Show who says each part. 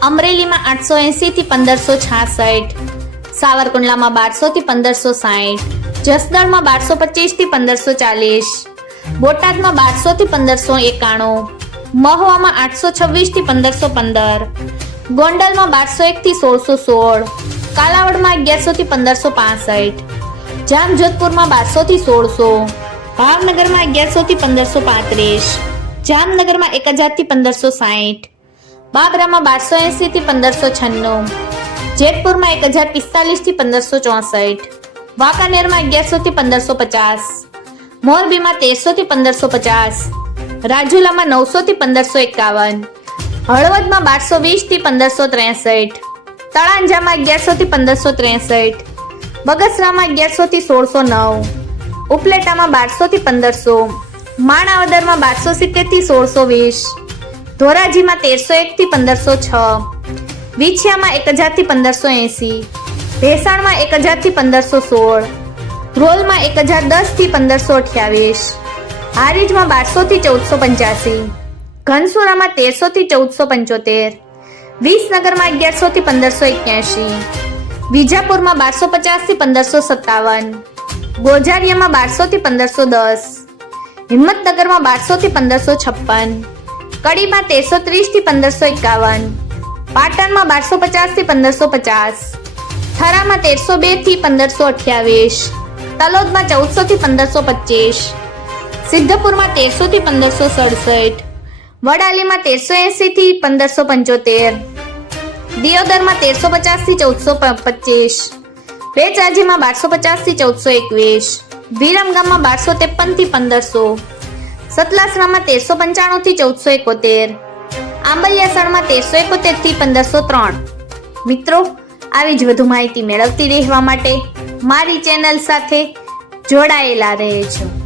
Speaker 1: અમરેલીમાં આઠસો એંસીથી પંદરસો છાસઠ, સાવરકુંડલામાં બારસો થી પંદરસો સાઠ, જસદણમાં બારસો પચીસથી પંદરસો ચાલીસ, બોટાદમાં બારસો થી પંદરસો એકાણું, મહુવામાં આઠસો છવ્વીસથી પંદરસો પંદર, ગોંડલમાં બારસો એક થી સોળસો સોળ, કાલાવડમાં અગિયારસો થી પંદરસો પાસઠ, જામજોધપુરમાં બારસો થી સોળસો, ભાવનગરમાં અગિયારસો થી પંદરસો પાંત્રીસ, જામનગરમાં એક હજારથી પંદરસો સાહીઠ બાબરામાં બારસો એસી થી પંદરસો છન્નું. જેતપુરમાં એક હજાર પિસ્તાલીસથી પંદરસો ચોસઠ. વાંકાનેરમાં અગિયારસો થી પંદરસો પચાસ. મોરબીમાં તેરસો થી પંદરસો પચાસ. રાજુલામાં નવસો થી પંદરસો એકાવન. હળવદમાં બારસો વીસથી પંદરસો ત્રેસઠ. તળાંજામાં અગિયારસો થી પંદરસો ત્રેસઠ. બગસરામાં અગિયારસો થી સોળસો નવ. ઉપલેટામાં બારસો થી પંદરસો. માણાવદરમાં બારસો સિત્તેરથી સોળસો વીસ. ધોરાજીમાં તેરસો એક થી પંદરસો છ. વિછિયામાં એક હજારથી પંદરસો એંસી. ભેસાણમાં એક હજારથી પંદરસો સોળ. રોલમાં એક હજાર દસથી પંદરસો અઠ્યાવીસ. હારીજમાં બારસો થી ચૌદસો પંચ્યાસી. ઘનસુરામાં તેરસો થી ચૌદસો પંચોતેર. વિસનગરમાં અગિયારસો થી પંદરસો એક્યાસી. વિજાપુરમાં બારસો પચાસથી પંદરસો સત્તાવન. ગોઝારિયામાં બારસો થી પંદરસો દસ. હિંમતનગરમાં બારસો થી પંદરસો છપ્પન. કડીમાં તેરસો ત્રીસથી પંદરસો એકાવન, પાટણમાં બારસો પચાસથી પંદરસો પચાસ, થરામાં તેરસો બેથી પંદરસો અઠ્યાવીસ, તલોદમાં ચૌદસો થી પંદરસો પચીસ, સિદ્ધપુરમાં તેરસો થી પંદરસો સડસઠ, વડાલીમાં તેરસો એસી થી પંદરસો પંચોતેર, દિયોદરમાં તેરસો પચાસથી ચૌદસો પચીસ, બેચાજીમાં બારસો પચાસથી ચૌદસો એકવીસ, વિરમગામમાં બારસો ત્રેપનથી પંદરસો સતલાસણામાં તેરસો પંચાણું થી ચૌદસો એકોતેર. આંબલિયાસણમાં તેરસો એકોતેરથી પંદરસો ત્રણ. મિત્રો, આવી જ વધુ માહિતી મેળવતી રહેવા માટે મારી ચેનલ સાથે જોડાયેલા રહેજો.